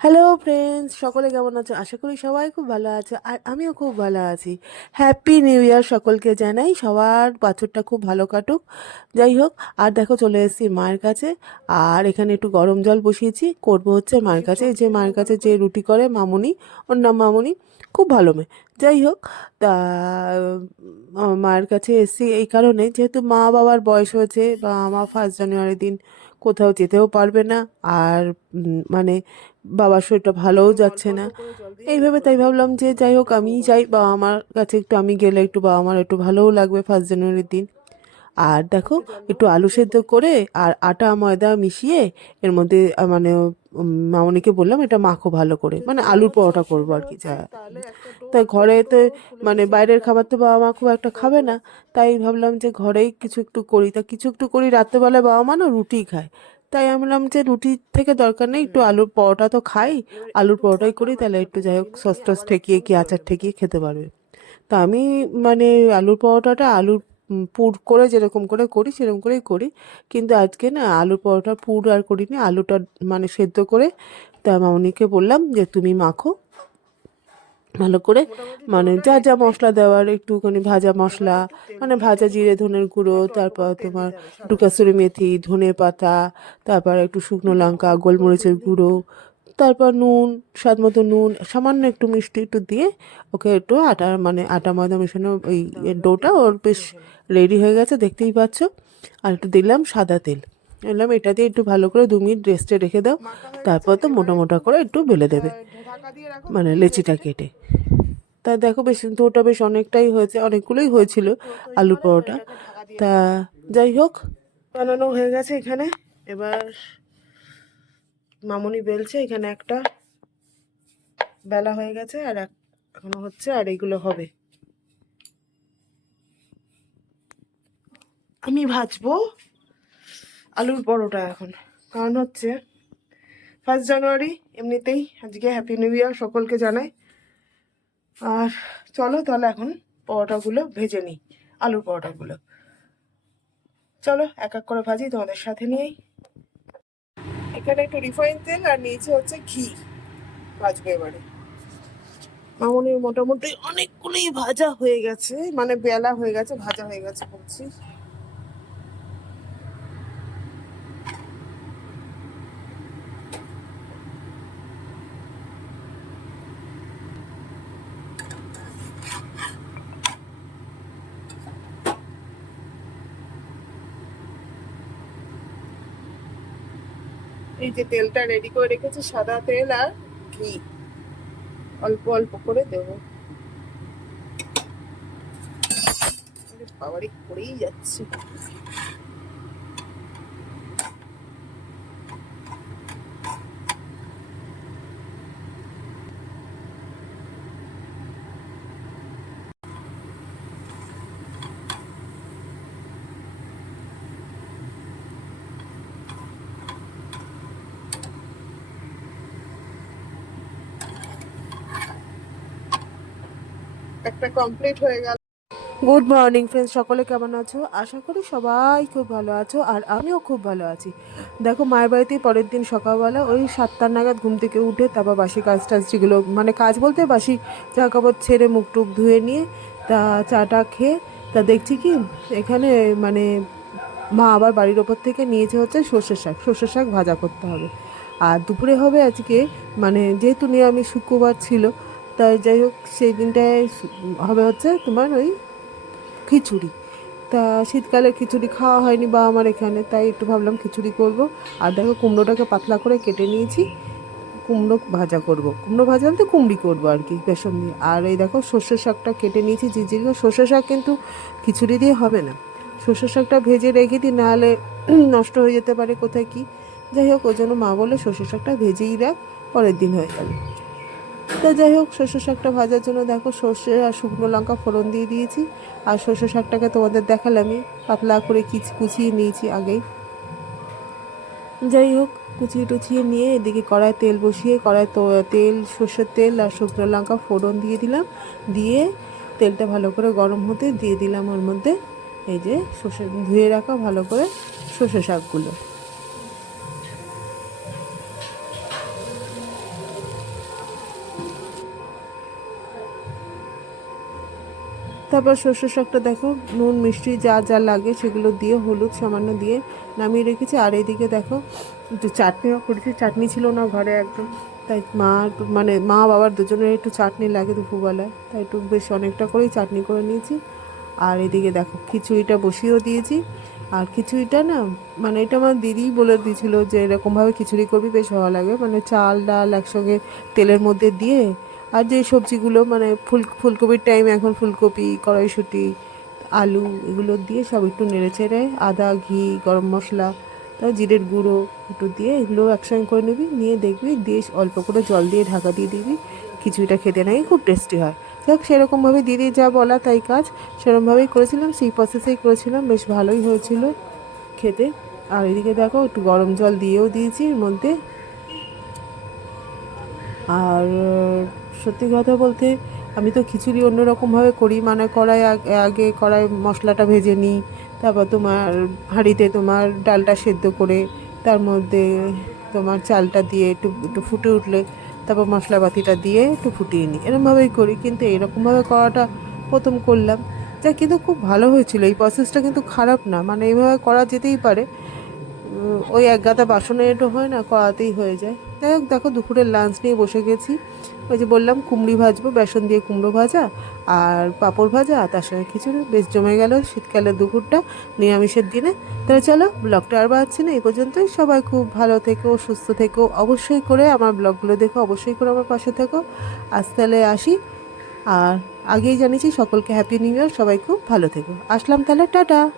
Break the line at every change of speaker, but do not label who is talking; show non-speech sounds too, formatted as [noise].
Hello friends সকলে কেমন আছো? আশা করি সবাই খুব ভালো আছে আর আমিও খুব ভালো আছি। হ্যাপি নিউ ইয়ার সকলকে জানাই। সবার বছরটা খুব ভালো কাটুক। যাই হোক, আর দেখো চলে এসেছি মায়ের কাছে। আর এখানে একটু গরম জল বসিয়েছি। করব হচ্ছে মায়ের কাছে। যে মায়ের কাছে যে রুটি করে মামুনি, ওর নাম মামুনি, খুব ভালো মেয়ে। যাই হোক তা মায়ের কাছে এসছি এই কারণে। যেহেতু মা বাবার বয়স হয়েছে, বা মা ফার্স্ট জানুয়ারি দিন কোথাও যেতেও পারবে না, আর মানে বাবার শরীরটা ভালোও যাচ্ছে না। এইভাবে তাই ভাবলাম যে যাই হোক আমিই যাই, বাবা আমার কাছে একটু, আমি গেলে একটু বাবা আমার একটু ভালোও লাগবে ফার্স্ট জানুয়ারির দিন। আর দেখো, একটু আলু সেদ্ধ করে আর আটা, ময়দা মিশিয়ে এর মধ্যে মানে মামনিকে বললাম এটা মাখো ভালো করে। মানে আলুর পরোটা করব আর কি, যা। তাই ঘরে তো মানে বাইরের খাবার তো বাবা মা খুব একটা খাবে না। তাই ভাবলাম যে ঘরেই কিছু একটু করি। তা কিছু একটু করি, রাত্রেবেলায় বাবা মা না রুটি খায়। তাই আমি বললাম যে রুটি থেকে দরকার নেই, একটু আলুর পরোটা তো খাই। আলুর পরোটাই করি, তাহলে একটু যাই হোক সস টস ঠেকিয়ে কি আচার ঠেকিয়ে খেতে পারবে। তা আমি মানে আলুর পরোটাটা আলুর পুর করে যেরকম করে করি, সেরকম করেই করি। কিন্তু আজকে না আলু পরোটা পুর আর করিনি, আলুটা মানে সেদ্ধ করে তা মামনিকে বললাম যে, তুমি মাখো। ভালো করে মানে যা যা মশলা দেওয়ার, একটুখানি ভাজা মশলা মানে ভাজা জিরে, ধনের গুঁড়ো, তারপর তোমার একটু কাসুরি মেথি, ধনে পাতা, তারপর একটু শুকনো লঙ্কা, গোলমরিচের গুঁড়ো তারপর নুন স্বাদ মতো নুন, সামান্য একটু মিষ্টি একটু দিয়ে ওকে একটু আটা মানে আটা ময়দা মেশানো ওই ডোটা ওর বেশ রেডি হয়ে গেছে, দেখতেই পাচ্ছ। আর একটু দিলাম সাদা তেল। বললাম এটা দিয়ে একটু ভালো করে দু মিনিট রেস্টে রেখে দাও। তারপর তো মোটা মোটা করে একটু বেলে দেবে মানে লেচিটা কেটে। তা দেখো বেশ, দুটা বেশ অনেকটাই হয়েছে, অনেকগুলোই হয়েছিল আলু পরোটা। তা যাই হোক, বানানো হয়ে গেছে এখানে। এবার মামুনি বেলছে, এখানে একটা বেলা হয়ে গেছে আর এক এখনও হচ্ছে আর এগুলো হবে। আমি ভাজবো আলুর পরোটা এখন, কারণ হচ্ছে ফার্স্ট জানুয়ারি এমনিতেই আজকে হ্যাপি নিউ ইয়ার সকলকে জানাই। আর চলো তাহলে এখন পরোটাগুলো ভেজে নিই, আলুর পরোটাগুলো। চলো এক এক করে ভাজি তোমাদের সাথে নিয়েই। এখানে একটু রিফাইন তেল আর নিচে হচ্ছে ঘি ভাজবে এবারে। মামনির মোটামুটি অনেকগুলোই ভাজা হয়ে গেছে মানে বেলা হয়ে গেছে, ভাজা হয়ে গেছে বলছি। এই যে তেলটা রেডি করে রেখেছি, সাদা তেল আর ঘি। অল্প অল্প করে দেবো। আরে করেই যাচ্ছে। একটা কমপ্লিট হয়ে গেল। গুড মর্নিং ফ্রেন্ডস সকলে কেমন আছো? আশা করি সবাই খুব ভালো আছো আর আমিও খুব ভালো আছি। দেখো, মায়ের বাড়িতে পরের দিন সকালবেলা ওই সাতটার নাগাদ ঘুম থেকে উঠে তারপর বাসি কাজ টাজ যেগুলো মানে কাজ বলতে বাসি চা কাপড় ছেড়ে মুখ টুক ধুয়ে নিয়ে তা চাটা খেয়ে তা দেখছি কি, এখানে মানে মা আবার বাড়ির ওপর থেকে নিয়েছে হচ্ছে সর্ষে শাক। সর্ষে শাক ভাজা করতে হবে। আর দুপুরে হবে আজকে মানে যেহেতু নিরামিষ শুক্রবার ছিল তাই যাই হোক, সেই দিনটায় হবে হচ্ছে তোমার ওই খিচুড়ি। তা শীতকালে খিচুড়ি খাওয়া হয়নি বা আমার এখানে, তাই একটু ভাবলাম খিচুড়ি করব। আর দেখো কুমড়োটাকে পাতলা করে কেটে নিয়েছি, কুমড়ো ভাজা করব। কুমড়ো ভাজা বলতে কুমড়ি করব আর কি, বেসন দিয়ে। আর এই দেখো সর্ষে শাকটা কেটে নিয়েছি জিজির সর্ষে শাক কিন্তু খিচুড়ি দিয়ে হবে না। সর্ষে শাকটা ভেজে রেখে দিই, নাহলে [clears throat] নষ্ট হয়ে যেতে পারে কোথায় কি। যাই হোক, ওই জন্য মা বলে সর্ষে শাকটা ভেজেই রাখ, পরের দিন হয়ে যাবে। তা যাই হোক, সর্ষে শাকটা ভাজার জন্য দেখো সর্ষে আর শুকনো লঙ্কা ফোড়ন দিয়ে দিয়েছি। আর সর্ষে শাকটাকে তোমাদের দেখালামই। পাতলা করে কিচ কুচিয়ে নিয়েছি আগেই। যাই হোক, কুচিয়ে টুচিয়ে নিয়ে এদিকে কড়ায় তেল বসিয়ে কড়ায় তো তেল, সর্ষের তেল আর শুকনো লঙ্কা ফোড়ন দিয়ে দিলাম। দিয়ে তেলটা ভালো করে গরম হতে দিয়ে দিলাম ওর মধ্যে। এই যে সর্ষে ধুয়ে রাখা, ভালো করে সর্ষে শাকগুলো। তারপর সর্ষে শাকটা দেখো, নুন, মিষ্টি, যা যা লাগে সেগুলো দিয়ে, হলুদ সামান্য দিয়ে নামিয়ে রেখেছি। আর এইদিকে দেখো, একটু চাটনিও করেছি। চাটনি ছিল না ঘরে একদম। তাই মা মানে মা বাবার দুজনের একটু চাটনি লাগে দুপুরবেলায়। তাই একটু বেশ অনেকটা করেই চাটনি করে নিয়েছি। আর এদিকে দেখো, খিচুড়িটা বসিয়েও দিয়েছি। আর খিচুড়িটা না মানে এটা আমার দিদিই বলে দিয়েছিল যে এরকমভাবে খিচুড়ি করবি, বেশ ভালো লাগে। মানে চাল, ডাল একসঙ্গে তেলের মধ্যে দিয়ে আর যে সবজিগুলো মানে ফুল, ফুলকপির টাইম এখন ফুলকপি, কড়াইশুঁটি, আলু এগুলো দিয়ে সব একটু নেড়ে চেড়ে আদা, ঘি, গরম মশলা তাও জিরের গুঁড়ো একটু দিয়ে এগুলো একসঙ্গে করে নিবি, নিয়ে দেখবি, দিয়ে অল্প করে জল দিয়ে ঢাকা দিয়ে দিবি, খিচুড়িটা খেতে নাকি খুব টেস্টি হয়। যাক, সেরকমভাবে দিদি যা বলা তাই কাজ, সেরকমভাবেই করেছিলাম, সেই প্রসেসেই করেছিলাম, বেশ ভালোই হয়েছিল খেতে। আর এদিকে দেখো, একটু গরম জল দিয়েও দিয়েছি এর মধ্যে। আর সত্যি কথা বলতে আমি তো খিচুড়ি অন্যরকমভাবে করি। মানে কড়াই আগে কড়াই মশলাটা ভেজে নিই, তারপর তোমার হাঁড়িতে তোমার ডালটা সেদ্ধ করে, তার মধ্যে তোমার চালটা দিয়ে একটু একটু ফুটে উঠলে তারপর মশলাপাতিটা দিয়ে একটু ফুটিয়ে নিই। এরকমভাবেই করি, কিন্তু এরকমভাবে করাটা প্রথম করলাম। যা কিন্তু খুব ভালো হয়েছিল, এই প্রসেসটা কিন্তু খারাপ না। মানে এইভাবে করা যেতেই পারে। ওই এক গাদা বাসনে একটু হয় না, করাতেই হয়ে যায়। যাই হোক, দেখো দুপুরের লাঞ্চ নিয়ে বসে গেছি। ওই যে বললাম, কুমড়ি ভাজবো, বেসন দিয়ে কুমড়ো ভাজা আর পাঁপড় ভাজা তার সঙ্গে খিচুড়ি। বেশ জমে গেল শীতকালের দুপুরটা নিরামিষের দিনে। তাহলে চলো ব্লগটা আর বাড়ছি না, এই পর্যন্তই। সবাই খুব ভালো থেকো, সুস্থ থেকো, অবশ্যই করে আমার ব্লগগুলো দেখো, অবশ্যই করে আমার পাশে থেকো। আজ তাহলে আসি। আর আগেই জানিয়েছি, সকলকে হ্যাপি নিউ ইয়ার সবাই খুব ভালো থেকো। আসলাম তাহলে, টাটা।